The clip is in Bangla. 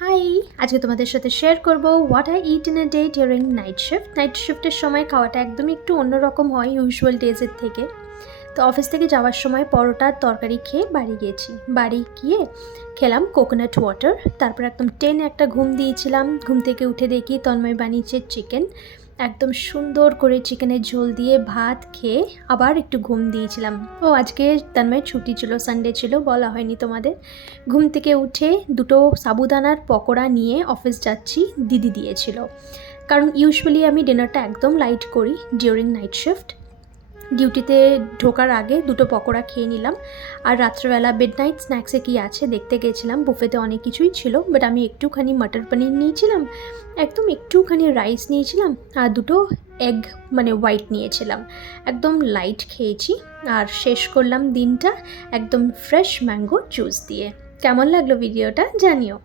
হাই, আজকে তোমাদের সাথে শেয়ার করব what I eat in a day during night shift. Night শিফটের সময় খাওয়াটা একদমই একটু অন্যরকম হয় ইউজুয়াল ডেজের থেকে। তো অফিস থেকে যাওয়ার সময় পরোটার তরকারি খেয়ে বাড়ি গিয়েছি। বাড়ি গিয়ে খেলাম কোকোনাট ওয়াটার, তারপর একদম টেনে একটা ঘুম দিয়েছিলাম। ঘুম থেকে উঠে দেখি তন্ময় বানিয়েছে চিকেন, একদম সুন্দর করে চিকেনের ঝোল দিয়ে ভাত খেয়ে আবার একটু ঘুম দিয়েছিলাম। ও আজকে তন্ময় ছুটি ছিল, সানডে ছিল, বলা হয়নি তোমাদের। ঘুম থেকে উঠে দুটো সাবুদানার পকোড়া নিয়ে অফিস যাচ্ছি, দিদি দিয়েছিল। কারণ ইউজুয়ালি আমি ডিনারটা একদম লাইট করি ডিউরিং নাইট শিফট। ডিউটিতে ঢোকার আগে দুটো পকোড়া খেয়ে নিলাম। আর রাত্রেবেলা মিড নাইট স্ন্যাক্সে কী আছে দেখতে গেছিলাম, বুফেতে অনেক কিছুই ছিল, বাট আমি একটুখানি মটর পনির নিয়েছিলাম, একদম একটুখানি রাইস নিয়েছিলাম, আর দুটো এগ মানে হোয়াইট নিয়েছিলাম। একদম লাইট খেয়েছি আর শেষ করলাম দিনটা একদম ফ্রেশ ম্যাঙ্গো জুস দিয়ে। কেমন লাগলো ভিডিওটা জানিও।